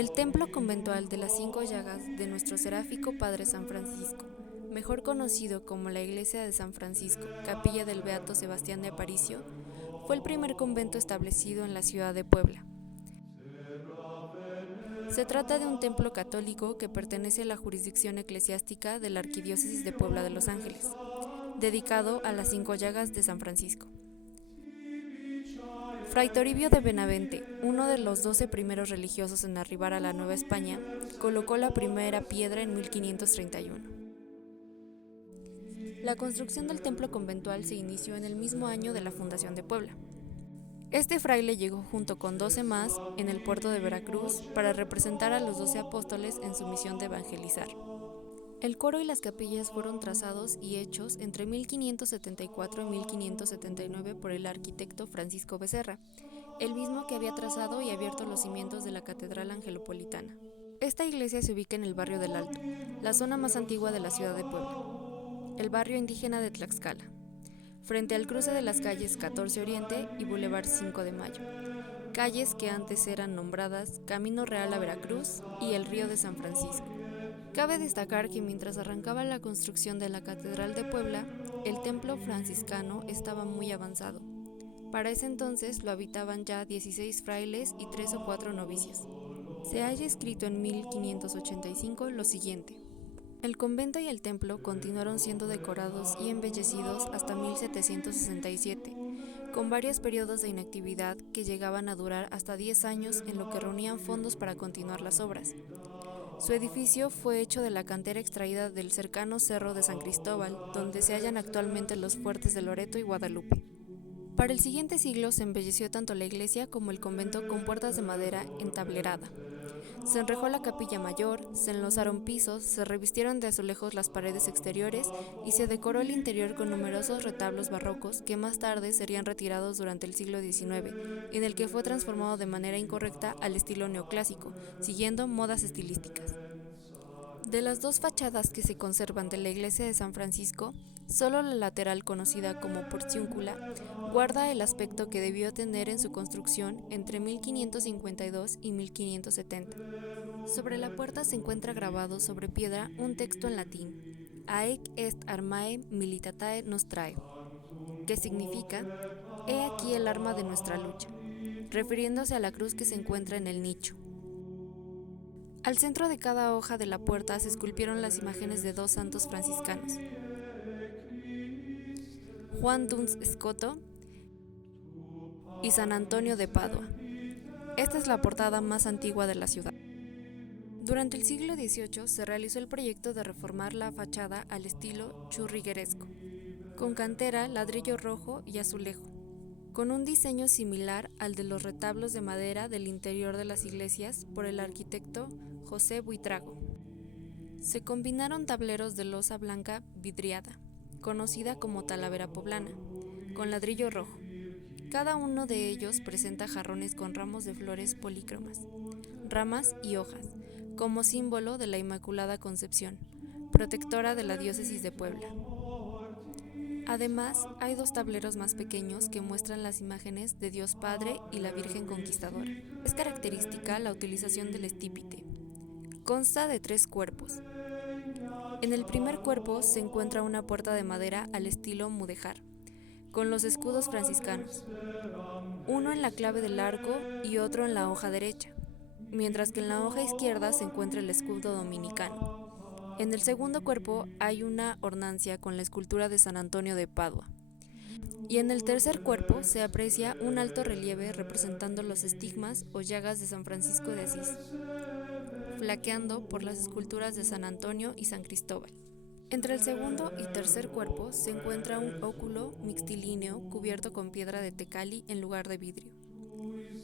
El templo conventual de las Cinco Llagas de nuestro seráfico Padre San Francisco, mejor conocido como la Iglesia de San Francisco, capilla del Beato Sebastián de Aparicio, fue el primer convento establecido en la ciudad de Puebla. Se trata de un templo católico que pertenece a la jurisdicción eclesiástica de la Arquidiócesis de Puebla de Los Ángeles, dedicado a las Cinco Llagas de San Francisco. Fray Toribio de Benavente, uno de los 12 primeros religiosos en arribar a la Nueva España, colocó la primera piedra en 1531. La construcción del templo conventual se inició en el mismo año de la fundación de Puebla. Este fraile llegó junto con 12 más en el puerto de Veracruz para representar a los 12 apóstoles en su misión de evangelizar. El coro y las capillas fueron trazados y hechos entre 1574 y 1579 por el arquitecto Francisco Becerra, el mismo que había trazado y abierto los cimientos de la Catedral Angelopolitana. Esta iglesia se ubica en el barrio del Alto, la zona más antigua de la ciudad de Puebla, el barrio indígena de Tlaxcala, frente al cruce de las calles 14 Oriente y Boulevard 5 de Mayo, calles que antes eran nombradas Camino Real a Veracruz y el Río de San Francisco. Cabe destacar que mientras arrancaba la construcción de la Catedral de Puebla, el templo franciscano estaba muy avanzado. Para ese entonces lo habitaban ya 16 frailes y 3 o 4 novicios. Se halla escrito en 1585 lo siguiente: el convento y el templo continuaron siendo decorados y embellecidos hasta 1767, con varios periodos de inactividad que llegaban a durar hasta 10 años en lo que reunían fondos para continuar las obras. Su edificio fue hecho de la cantera extraída del cercano Cerro de San Cristóbal, donde se hallan actualmente los fuertes de Loreto y Guadalupe. Para el siguiente siglo se embelleció tanto la iglesia como el convento con puertas de madera entablerada. Se enrejó la capilla mayor, se enlosaron pisos, se revistieron de azulejos las paredes exteriores y se decoró el interior con numerosos retablos barrocos que más tarde serían retirados durante el siglo XIX, en el que fue transformado de manera incorrecta al estilo neoclásico, siguiendo modas estilísticas. De las dos fachadas que se conservan de la iglesia de San Francisco, solo la lateral, conocida como porciúncula, guarda el aspecto que debió tener en su construcción entre 1552 y 1570. Sobre la puerta se encuentra grabado sobre piedra un texto en latín: Haec est armae militatae nostrae, que significa: he aquí el arma de nuestra lucha, refiriéndose a la cruz que se encuentra en el nicho. Al centro de cada hoja de la puerta se esculpieron las imágenes de dos santos franciscanos, Juan Duns Scoto y San Antonio de Padua. Esta es la portada más antigua de la ciudad. Durante el siglo XVIII se realizó el proyecto de reformar la fachada al estilo churrigueresco, con cantera, ladrillo rojo y azulejo, con un diseño similar al de los retablos de madera del interior de las iglesias por el arquitecto José Buitrago. Se combinaron tableros de loza blanca vidriada, conocida como talavera poblana, con ladrillo rojo. Cada uno de ellos presenta jarrones con ramos de flores polícromas, ramas y hojas, como símbolo de la Inmaculada Concepción, protectora de la diócesis de Puebla. Además, hay dos tableros más pequeños que muestran las imágenes de Dios Padre y la Virgen Conquistadora. Es característica la utilización del estípite. Consta de 3 cuerpos. En el primer cuerpo se encuentra una puerta de madera al estilo mudéjar, con los escudos franciscanos, uno en la clave del arco y otro en la hoja derecha, mientras que en la hoja izquierda se encuentra el escudo dominicano. En el segundo cuerpo hay una hornacia con la escultura de San Antonio de Padua. Y en el tercer cuerpo se aprecia un alto relieve representando los estigmas o llagas de San Francisco de Asís, flanqueando por las esculturas de San Antonio y San Cristóbal. Entre el segundo y tercer cuerpo se encuentra un óculo mixtilíneo cubierto con piedra de tecali en lugar de vidrio.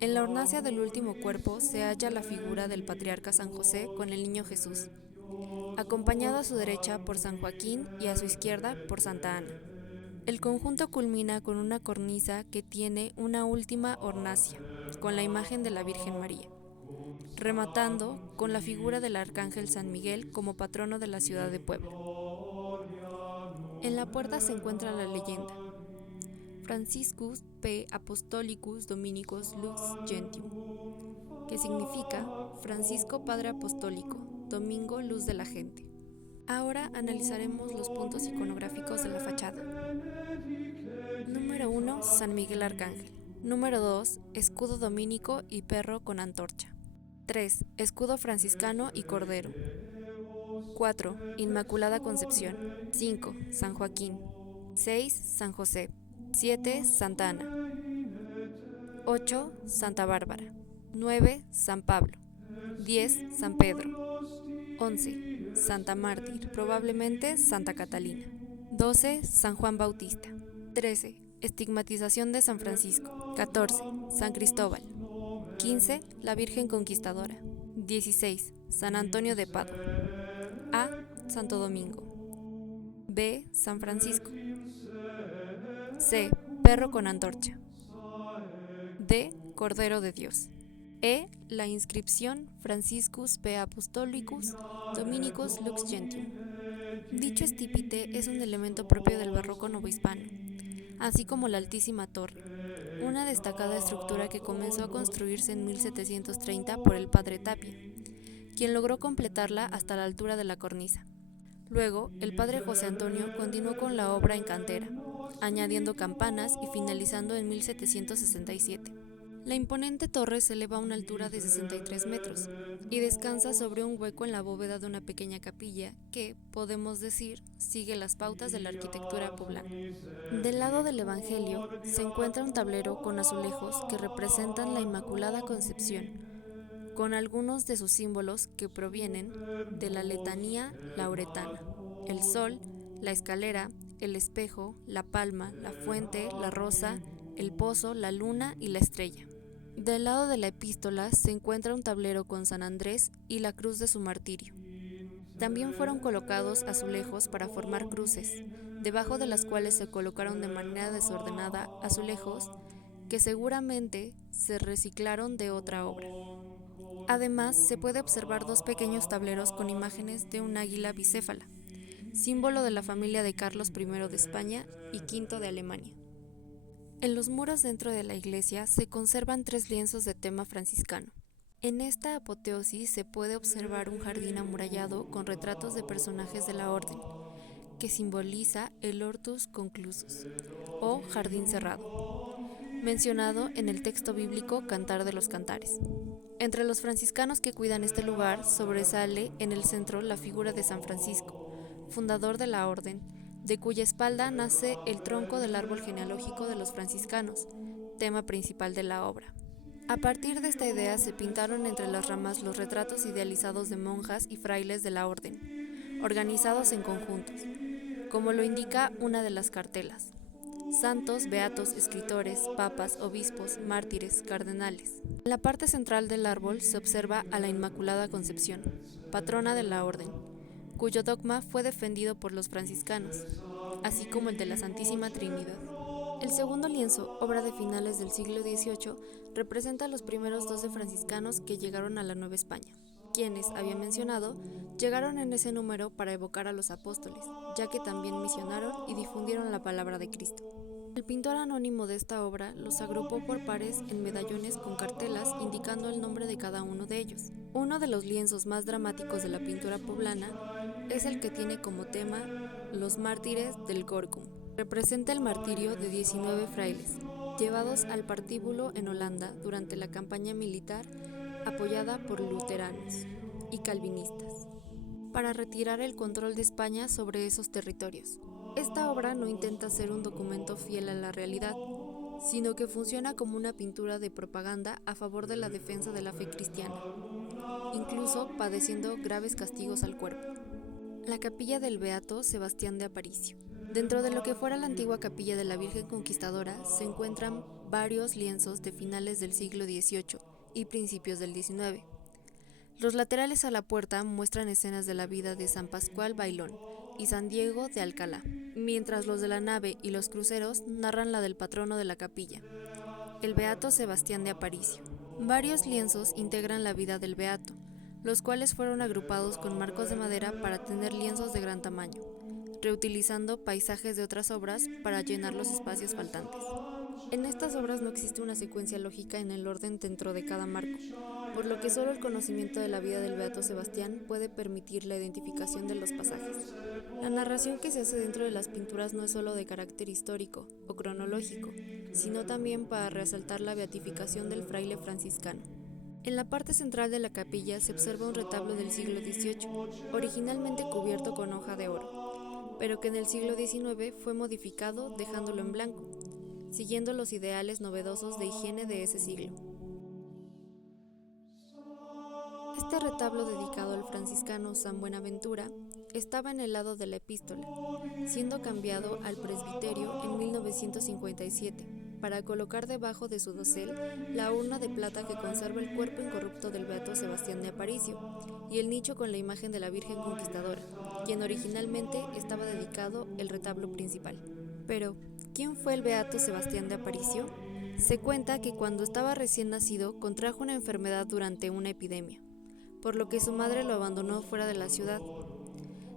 En la hornacina del último cuerpo se halla la figura del patriarca San José con el niño Jesús, acompañado a su derecha por San Joaquín y a su izquierda por Santa Ana. El conjunto culmina con una cornisa que tiene una última hornacina, con la imagen de la Virgen María, rematando con la figura del arcángel San Miguel como patrono de la ciudad de Puebla. En la puerta se encuentra la leyenda: Franciscus P. Apostolicus Dominicus Lux Gentium, que significa Francisco Padre Apostólico, Domingo Luz de la Gente. Ahora analizaremos los puntos iconográficos de la fachada. Número 1. San Miguel Arcángel. Número 2. Escudo dominico y perro con antorcha. 3. Escudo franciscano y cordero. 4. Inmaculada Concepción. 5. San Joaquín. 6. San José. 7. Santa Ana. 8. Santa Bárbara. 9. San Pablo. 10. San Pedro. 11. Santa Mártir, probablemente Santa Catalina. 12. San Juan Bautista. 13. Estigmatización de San Francisco. 14. San Cristóbal. 15. La Virgen Conquistadora. 16. San Antonio de Padua. A. Santo Domingo. B. San Francisco. C. Perro con antorcha. D. Cordero de Dios. E. La inscripción Franciscus P. Apostolicus Dominicus Lux Gentium. Dicho estípite es un elemento propio del barroco novohispano, así como la altísima torre, una destacada estructura que comenzó a construirse en 1730 por el padre Tapia, quien logró completarla hasta la altura de la cornisa. Luego, el padre José Antonio continuó con la obra en cantera, añadiendo campanas y finalizando en 1767. La imponente torre se eleva a una altura de 63 metros y descansa sobre un hueco en la bóveda de una pequeña capilla que, podemos decir, sigue las pautas de la arquitectura poblana. Del lado del Evangelio se encuentra un tablero con azulejos que representan la Inmaculada Concepción, con algunos de sus símbolos que provienen de la letanía lauretana: el sol, la escalera, el espejo, la palma, la fuente, la rosa, el pozo, la luna y la estrella. Del lado de la epístola se encuentra un tablero con San Andrés y la cruz de su martirio. También fueron colocados azulejos para formar cruces, debajo de las cuales se colocaron de manera desordenada azulejos que seguramente se reciclaron de otra obra. Además, se puede observar dos pequeños tableros con imágenes de un águila bicéfala, símbolo de la familia de Carlos I de España y V de Alemania. En los muros dentro de la iglesia se conservan 3 lienzos de tema franciscano. En esta apoteosis se puede observar un jardín amurallado con retratos de personajes de la orden, que simboliza el Hortus Conclusus, o jardín cerrado, mencionado en el texto bíblico Cantar de los Cantares. Entre los franciscanos que cuidan este lugar sobresale en el centro la figura de San Francisco, fundador de la orden, de cuya espalda nace el tronco del árbol genealógico de los franciscanos, tema principal de la obra. A partir de esta idea se pintaron entre las ramas los retratos idealizados de monjas y frailes de la orden, organizados en conjuntos, como lo indica una de las cartelas: santos, beatos, escritores, papas, obispos, mártires, cardenales. En la parte central del árbol se observa a la Inmaculada Concepción, patrona de la orden, cuyo dogma fue defendido por los franciscanos, así como el de la Santísima Trinidad. El segundo lienzo, obra de finales del siglo XVIII, representa a los primeros 12 franciscanos que llegaron a la Nueva España, quienes, había mencionado, llegaron en ese número para evocar a los apóstoles, ya que también misionaron y difundieron la palabra de Cristo. El pintor anónimo de esta obra los agrupó por pares en medallones con cartelas indicando el nombre de cada uno de ellos. Uno de los lienzos más dramáticos de la pintura poblana es el que tiene como tema los mártires del Gorkum. Representa el martirio de 19 frailes, llevados al partíbulo en Holanda durante la campaña militar apoyada por luteranos y calvinistas, para retirar el control de España sobre esos territorios. Esta obra no intenta ser un documento fiel a la realidad, sino que funciona como una pintura de propaganda a favor de la defensa de la fe cristiana, incluso padeciendo graves castigos al cuerpo. La capilla del Beato Sebastián de Aparicio. Dentro de lo que fuera la antigua capilla de la Virgen Conquistadora se encuentran varios lienzos de finales del siglo XVIII y principios del XIX. Los laterales a la puerta muestran escenas de la vida de San Pascual Bailón y San Diego de Alcalá, mientras los de la nave y los cruceros narran la del patrono de la capilla, el Beato Sebastián de Aparicio. Varios lienzos integran la vida del Beato, los cuales fueron agrupados con marcos de madera para tener lienzos de gran tamaño, reutilizando paisajes de otras obras para llenar los espacios faltantes. En estas obras no existe una secuencia lógica en el orden dentro de cada marco, por lo que solo el conocimiento de la vida del beato Sebastián puede permitir la identificación de los pasajes. La narración que se hace dentro de las pinturas no es solo de carácter histórico o cronológico, sino también para resaltar la beatificación del fraile franciscano. En la parte central de la capilla se observa un retablo del siglo XVIII, originalmente cubierto con hoja de oro, pero que en el siglo XIX fue modificado dejándolo en blanco, siguiendo los ideales novedosos de higiene de ese siglo. Este retablo dedicado al franciscano San Buenaventura estaba en el lado de la epístola, siendo cambiado al presbiterio en 1957 para colocar debajo de su dosel la urna de plata que conserva el cuerpo incorrupto del beato Sebastián de Aparicio y el nicho con la imagen de la Virgen Conquistadora, quien originalmente estaba dedicado el retablo principal. Pero, ¿quién fue el beato Sebastián de Aparicio? Se cuenta que cuando estaba recién nacido contrajo una enfermedad durante una epidemia, por lo que su madre lo abandonó fuera de la ciudad,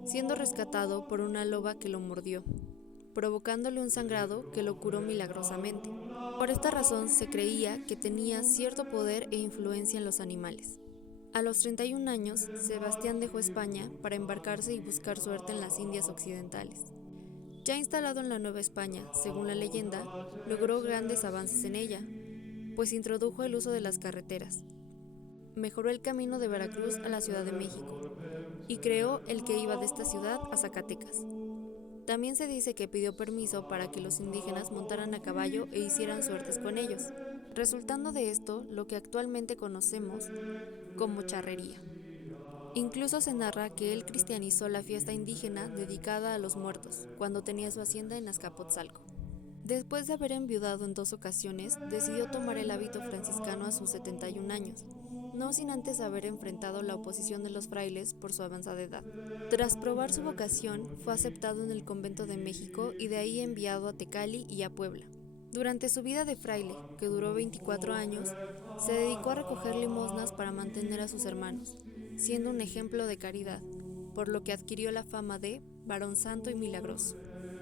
siendo rescatado por una loba que lo mordió, provocándole un sangrado que lo curó milagrosamente. Por esta razón se creía que tenía cierto poder e influencia en los animales. A los 31 años, Sebastián dejó España para embarcarse y buscar suerte en las Indias Occidentales. Ya instalado en la Nueva España, según la leyenda, logró grandes avances en ella, pues introdujo el uso de las carreteras, mejoró el camino de Veracruz a la Ciudad de México y creó el que iba de esta ciudad a Zacatecas. También se dice que pidió permiso para que los indígenas montaran a caballo e hicieran suertes con ellos, resultando de esto lo que actualmente conocemos como charrería. Incluso se narra que él cristianizó la fiesta indígena dedicada a los muertos, cuando tenía su hacienda en Azcapotzalco. Después de haber enviudado en 2 ocasiones, decidió tomar el hábito franciscano a sus 71 años, no sin antes haber enfrentado la oposición de los frailes por su avanzada edad. Tras probar su vocación, fue aceptado en el convento de México y de ahí enviado a Tecali y a Puebla. Durante su vida de fraile, que duró 24 años, se dedicó a recoger limosnas para mantener a sus hermanos, siendo un ejemplo de caridad, por lo que adquirió la fama de varón santo y milagroso.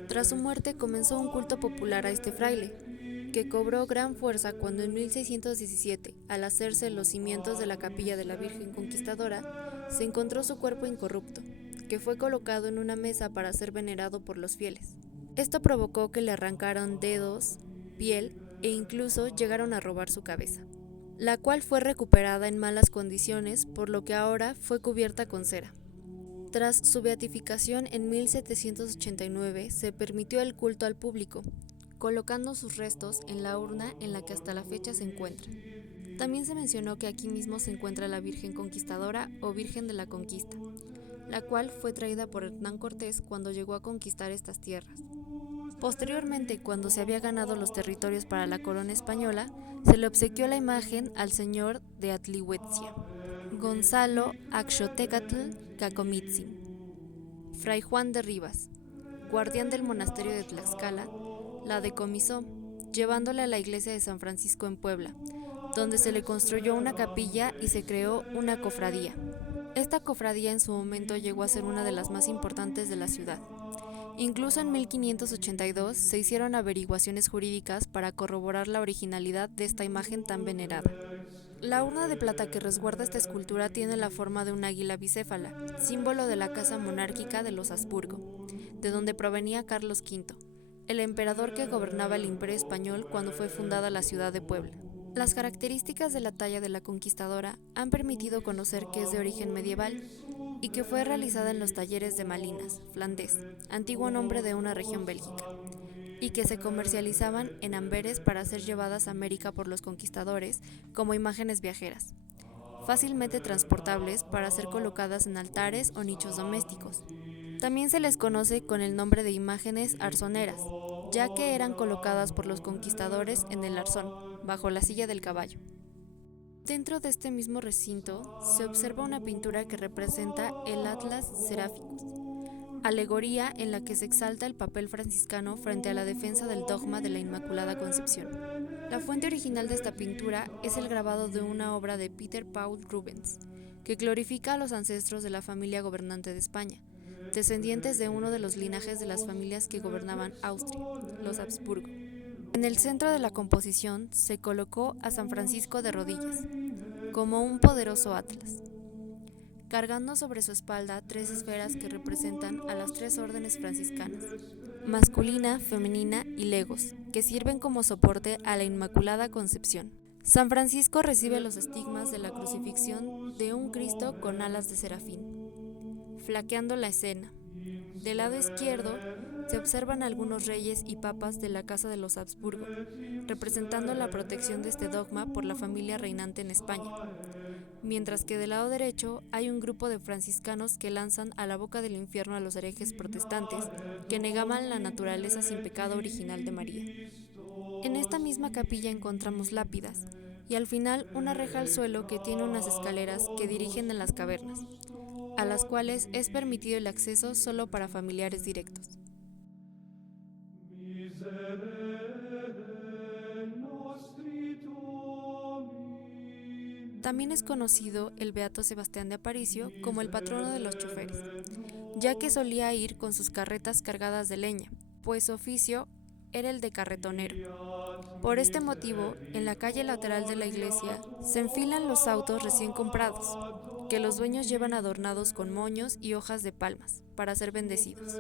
Tras su muerte comenzó un culto popular a este fraile, que cobró gran fuerza cuando en 1617, al hacerse los cimientos de la capilla de la Virgen Conquistadora, se encontró su cuerpo incorrupto, que fue colocado en una mesa para ser venerado por los fieles. Esto provocó que le arrancaron dedos, piel e incluso llegaron a robar su cabeza, la cual fue recuperada en malas condiciones, por lo que ahora fue cubierta con cera. Tras su beatificación en 1789 se permitió el culto al público, colocando sus restos en la urna en la que hasta la fecha se encuentran. También se mencionó que aquí mismo se encuentra la Virgen Conquistadora o Virgen de la Conquista, la cual fue traída por Hernán Cortés cuando llegó a conquistar estas tierras. Posteriormente, cuando se había ganado los territorios para la corona española, se le obsequió la imagen al señor de Atlihuetzia, Gonzalo Axotecatl Cacomitzin. Fray Juan de Rivas, guardián del monasterio de Tlaxcala, la decomisó, llevándola a la iglesia de San Francisco en Puebla, donde se le construyó una capilla y se creó una cofradía. Esta cofradía en su momento llegó a ser una de las más importantes de la ciudad. Incluso en 1582 se hicieron averiguaciones jurídicas para corroborar la originalidad de esta imagen tan venerada. La urna de plata que resguarda esta escultura tiene la forma de un águila bicéfala, símbolo de la casa monárquica de los Habsburgo, de donde provenía Carlos V, el emperador que gobernaba el Imperio Español cuando fue fundada la ciudad de Puebla. Las características de la talla de la conquistadora han permitido conocer que es de origen medieval y que fue realizada en los talleres de Malinas, Flandes, antiguo nombre de una región bélgica, y que se comercializaban en Amberes para ser llevadas a América por los conquistadores como imágenes viajeras, fácilmente transportables para ser colocadas en altares o nichos domésticos. También se les conoce con el nombre de imágenes arzoneras, ya que eran colocadas por los conquistadores en el arzón, bajo la silla del caballo. Dentro de este mismo recinto se observa una pintura que representa el Atlas Seraphicus, alegoría en la que se exalta el papel franciscano frente a la defensa del dogma de la Inmaculada Concepción. La fuente original de esta pintura es el grabado de una obra de Peter Paul Rubens, que glorifica a los ancestros de la familia gobernante de España, descendientes de uno de los linajes de las familias que gobernaban Austria, los Habsburgo. En el centro de la composición se colocó a San Francisco de rodillas, como un poderoso atlas, cargando sobre su espalda 3 esferas que representan a las 3 órdenes franciscanas, masculina, femenina y legos, que sirven como soporte a la Inmaculada Concepción. San Francisco recibe los estigmas de la crucifixión de un Cristo con alas de serafín. Flaqueando la escena, del lado izquierdo se observan algunos reyes y papas de la Casa de los Habsburgo, representando la protección de este dogma por la familia reinante en España, mientras que del lado derecho hay un grupo de franciscanos que lanzan a la boca del infierno a los herejes protestantes que negaban la naturaleza sin pecado original de María. En esta misma capilla encontramos lápidas y al final una reja al suelo que tiene unas escaleras que dirigen a las cavernas, a las cuales es permitido el acceso solo para familiares directos. También es conocido el beato Sebastián de Aparicio como el patrono de los choferes, ya que solía ir con sus carretas cargadas de leña, pues su oficio era el de carretonero. Por este motivo, en la calle lateral de la iglesia se enfilan los autos recién comprados, que los dueños llevan adornados con moños y hojas de palmas, para ser bendecidos.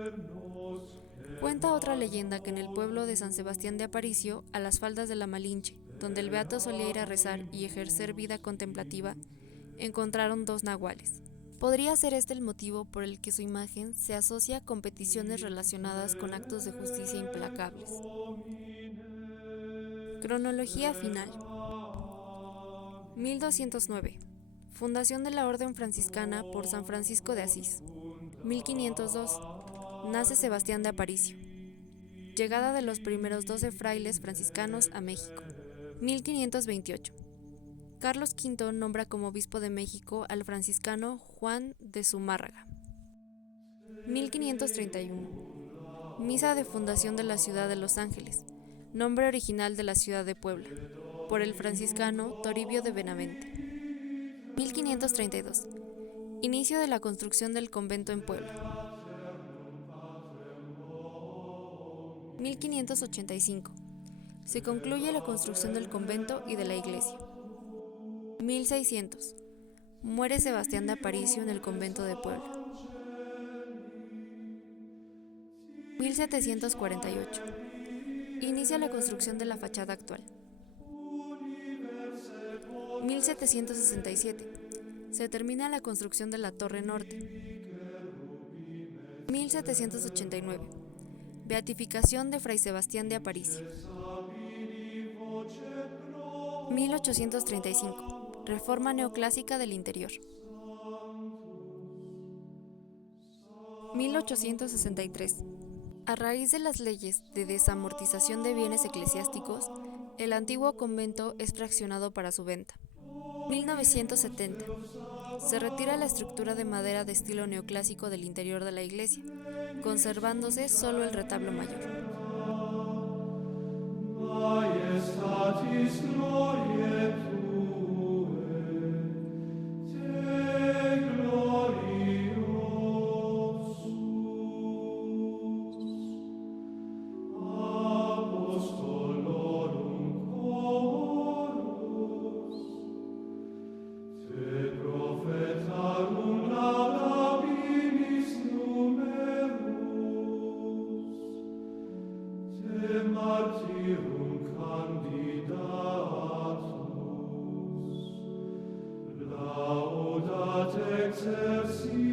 Cuenta otra leyenda que en el pueblo de San Sebastián de Aparicio, a las faldas de la Malinche, donde el beato solía ir a rezar y ejercer vida contemplativa, encontraron 2 nahuales. Podría ser este el motivo por el que su imagen se asocia con peticiones relacionadas con actos de justicia implacables. Cronología final. 1209. Fundación de la Orden Franciscana por San Francisco de Asís. 1502. Nace Sebastián de Aparicio. Llegada de los primeros 12 frailes franciscanos a México. 1528. Carlos V nombra como obispo de México al franciscano Juan de Zumárraga. 1531. Misa de fundación de la ciudad de Los Ángeles, nombre original de la ciudad de Puebla, por el franciscano Toribio de Benavente. 1532. Inicio de la construcción del convento en Puebla. 1585. Se concluye la construcción del convento y de la iglesia. 1600. Muere Sebastián de Aparicio en el convento de Puebla. 1748. Inicia la construcción de la fachada actual. 1767. Se termina la construcción de la Torre Norte. 1789. Beatificación de Fray Sebastián de Aparicio. 1835. Reforma neoclásica del interior. 1863. A raíz de las leyes de desamortización de bienes eclesiásticos, el antiguo convento es fraccionado para su venta. 1970. Se retira la estructura de madera de estilo neoclásico del interior de la iglesia, conservándose solo el retablo mayor. Exercitia